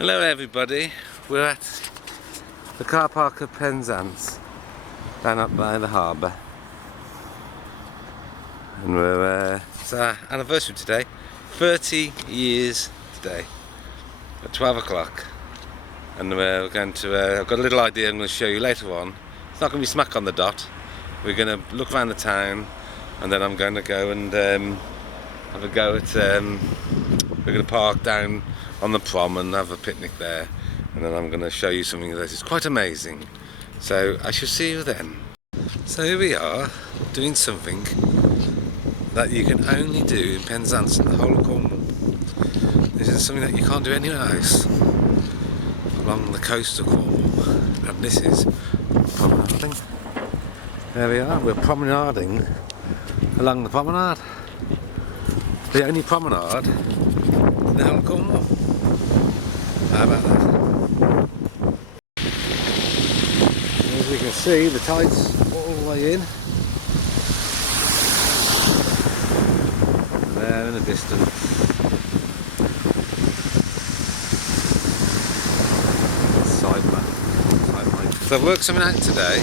Hello everybody, we're at the car park of Penzance, down up by the harbour, and it's our anniversary today, 30 years today, at 12 o'clock, and we're going to, I've got a little idea I'm going to show you later on. It's not going to be smack on the dot. We're going to look around the town, and then I'm going to go and have a go at, we're going to park down on the prom and have a picnic there, and then I'm going to show you something that is quite amazing. So I shall see you then. So here we are, doing something that you can only do in Penzance and the whole of Cornwall. This is something that you can't do anywhere else along the coast of Cornwall, and this is promenading. There we are, we're promenading along the promenade. The only promenade in the whole of Cornwall. How about that? As you can see, the tide's all the way in. There in the distance. So I've worked something out today.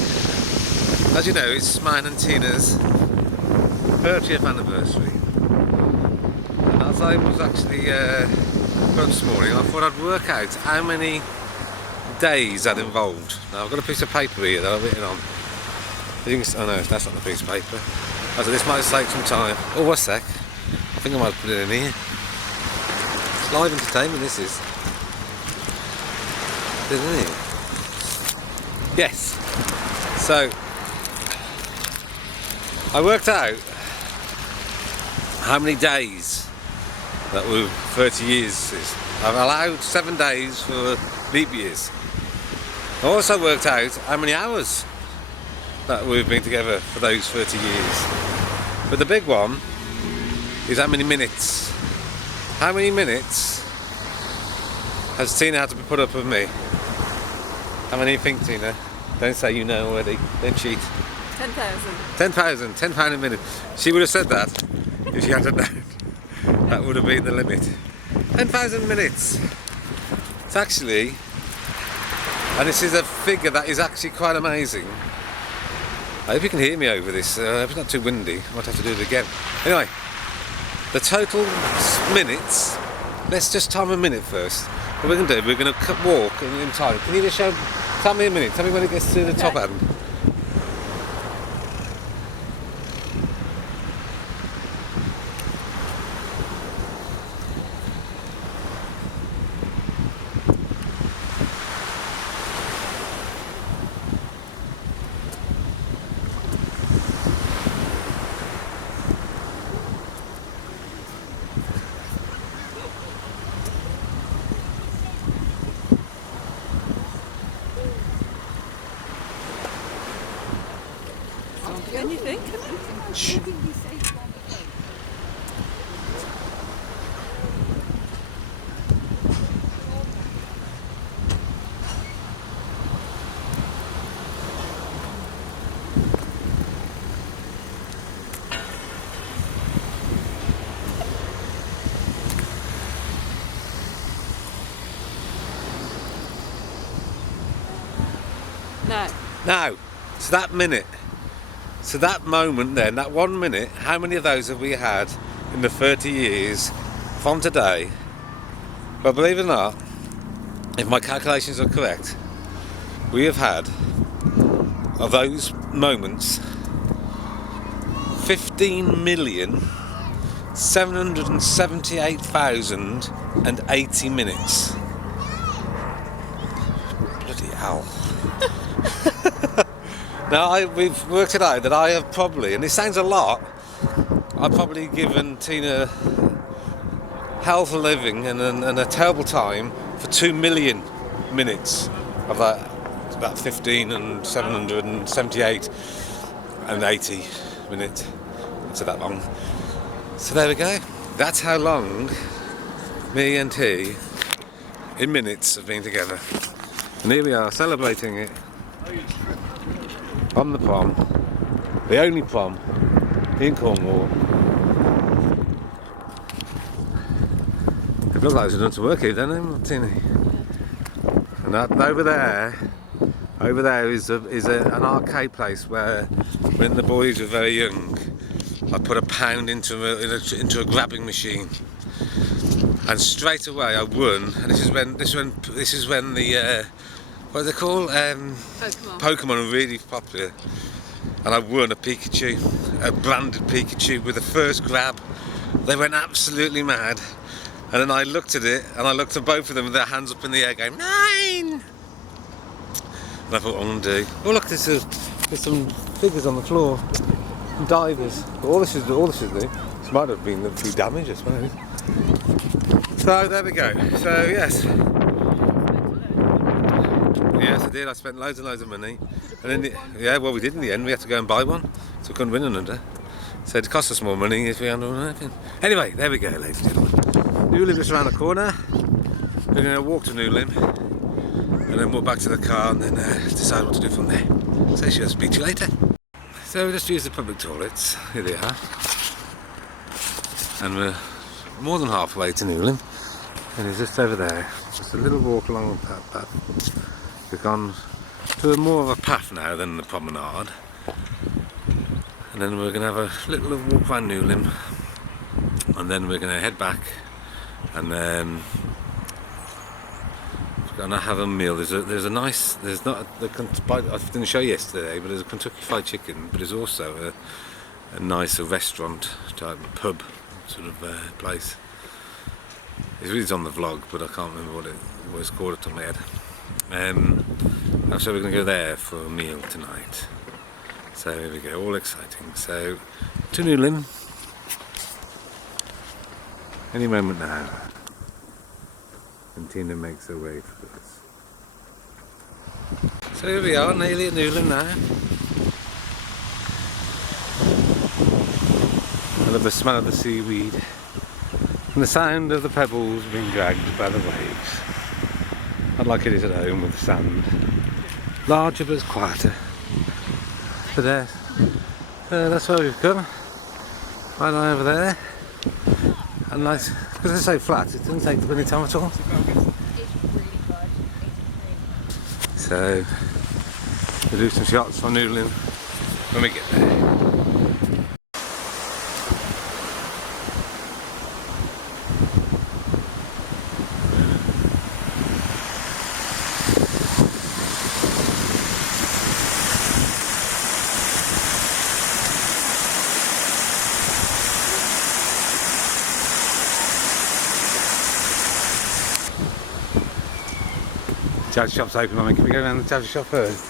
As you know, it's mine and Tina's 30th anniversary. And as I was actually this morning, I thought I'd work out how many days that involved. Now I've got a piece of paper here that I've written on. Oh no, that's not the piece of paper. So this might take some time. Oh, a sec. I think I might put it in here. It's live entertainment, this is. Isn't it? Yes. So I worked out how many days that were 30 years is. I've allowed 7 days for leap years. I also worked out how many hours that we've been together for those 30 years. But the big one is how many minutes. How many minutes has Tina had to be put up with me? How many do you think, Tina? Don't say you know already. Don't cheat. 10,000. 10,000. £10 a minute. She would have said that if she hadn't known. That would have been the limit. 10,000 minutes. It's actually, and this is a figure that is actually quite amazing. I hope you can hear me over this. I hope it's not too windy. I might have to do it again. Anyway, the total minutes. Let's just time a minute first. What we're going to do, we're going to walk in time. Can you just tell me a minute? Tell me when it gets to the top end. Can you think? Shh. No. Now, so that minute. So that moment then, that 1 minute, how many of those have we had in the 30 years from today? Well, believe it or not, if my calculations are correct, we have had, of those moments, 15,778,080 minutes. Bloody hell. Now, we've worked it out that I have probably, and this sounds a lot, I've probably given Tina hell for living and a terrible time for 2 million minutes of that 15 and 778 and 80 minutes. So that long. So there we go. That's how long me and he, in minutes, have been together. And here we are, celebrating it. On the prom, the only prom in Cornwall. It looks like it's done to work here, don't it, Martini? And over there is an arcade place where, when the boys were very young, I put £1 into a grabbing machine, and straight away I won. And this is when the what are they called? Pokemon are really popular. And I won a Pikachu, a branded Pikachu with the first grab. They went absolutely mad. And then I looked at it, and I looked at both of them with their hands up in the air going, 9! And I thought, what I'm going to do? Oh look, there's some figures on the floor. Some divers. All this is do. This might have been a few damage, I suppose. So there we go. So yes. Yes, I did. I spent loads and loads of money. And then, well, we did in the end. We had to go and buy one, so we couldn't win another. So it cost us more money if we hadn't won anything. Anyway, there we go, ladies and gentlemen. Newlyn is around the corner. We're going to walk to Newlyn, and then walk back to the car, and then decide what to do from there. So she'll speak to you later. So we just use the public toilets. Here they are. And we're more than halfway to Newlyn. And it's just over there. Just a little walk along that path. We've gone to more of a path now than the promenade. And then we're going to have a little walk around Newlyn. And then we're going to head back. And then we're going to have a meal. There's not I didn't show you yesterday, but there's a Kentucky Fried Chicken. But there's also a nicer restaurant type pub sort of place. It's really on the vlog, but I can't remember what it's called off the top of my head. So we're going to go there for a meal tonight. So here we go, all exciting. So to Newlyn, any moment now. And Tina makes her way for us. So here we are, nearly at Newlyn now. I love the smell of the seaweed and the sound of the pebbles being dragged by the waves. Not like it is at home with the sand. Larger but it's quieter. But that's where we've come. Right on over there. And nice, because it's so flat, it doesn't take any time at all. So we'll do some shots on Newlyn when we get there. Charger shop's open, Mummy. Can we go down the charger shop first?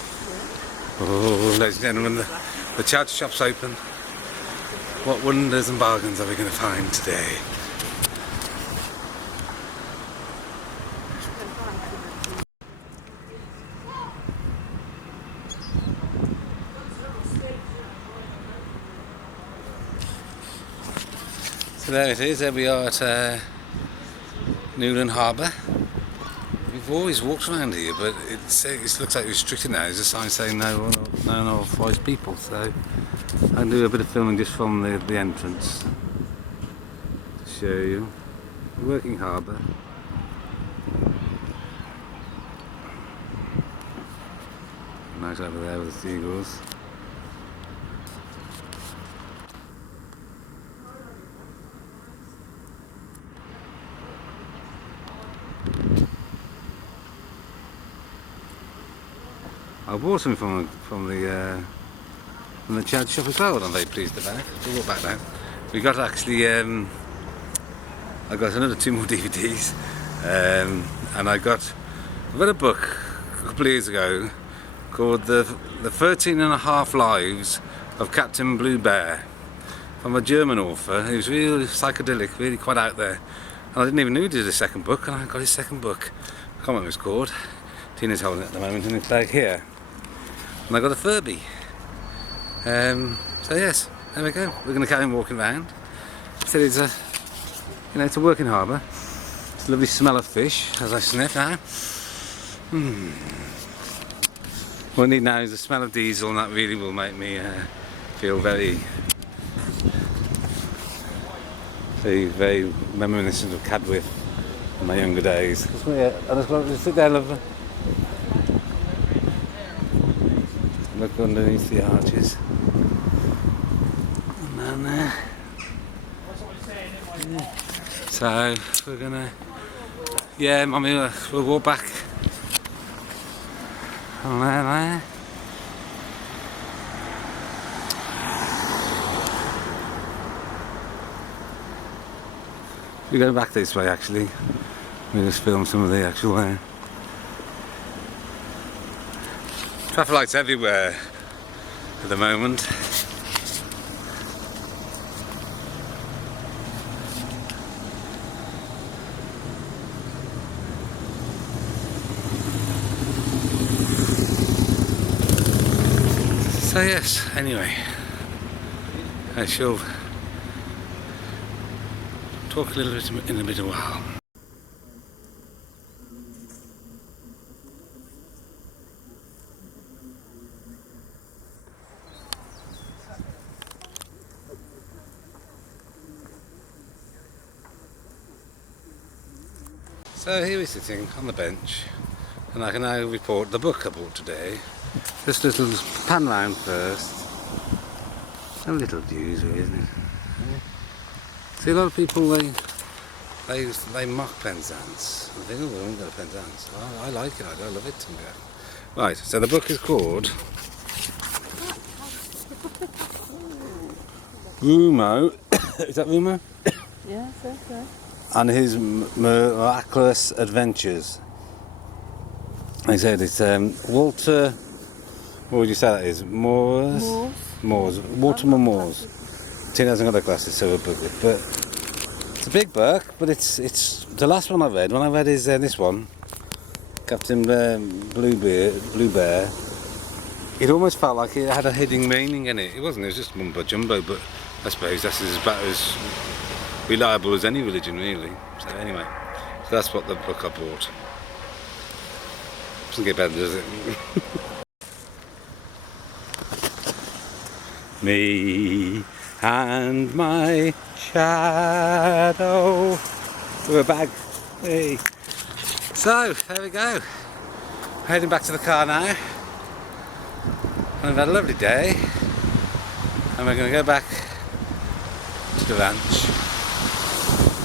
Oh, ladies and gentlemen, the charger shop's open. What wonders and bargains are we going to find today? So there it is, there we are at Newlyn Harbour. We've always walked around here, but it looks like restricted now. There's a sign saying no unauthorised people, so I can do a bit of filming just from the entrance to show you the working harbour. Nice over there with the seagulls. I bought some from the charity shop as well, and I'm very pleased about. We'll walk back now. We got actually, I got another 2 more DVDs, and I read a book a couple of years ago called the 13 and a Half Lives of Captain Blue Bear, from a German author who's really psychedelic, really quite out there. And I didn't even know he did a second book, and I got his second book. I can't remember what it's called. Tina's holding it at the moment in its bag here. And I got a Furby. So yes, there we go. We're going to carry on walking around. So it's it's a working harbour. It's a lovely smell of fish as I sniff now. What I need now is the smell of diesel, and that really will make me feel very reminiscent of Cadwyth in my younger days. Just sit down, love. Look underneath the arches. And then so we're gonna, yeah, Mummy, we'll walk back from there. We're going back this way actually. We just film some of the actual traffic lights everywhere at the moment. So yes, anyway, I shall talk a little bit in a bit of a while. So here we're sitting on the bench, and I can now report the book I bought today. Just a little pan round first. A little views, really, isn't it? Yeah. See, a lot of people they mock Penzance. I think, oh, we haven't got a Penzance. Oh, I like it. I love it. Right. So the book is called Rumo. Is that Rumo? Yeah, so. And his miraculous adventures. I said it's Walter. What would you say that is? Moores. Mortimer Moores. Tin hasn't got the glasses, so we'll book it. But it's a big book. But it's the last one I read. When I read is this one, Captain Blue Bear. It almost felt like it had a hidden meaning in it. It wasn't. It was just mumbo jumbo. But I suppose that's about as reliable as any religion, really. So anyway, so that's what the book I bought. Doesn't get better, does it? Me and my shadow. We're back. Hey. So there we go. Heading back to the car now. We've had a lovely day, and we're going to go back to the ranch.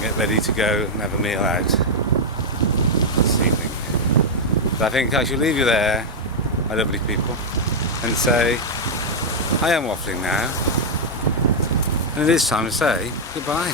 Get ready to go and have a meal out this evening. So I think I shall leave you there, my lovely people, and say I am waffling now, and it is time to say goodbye.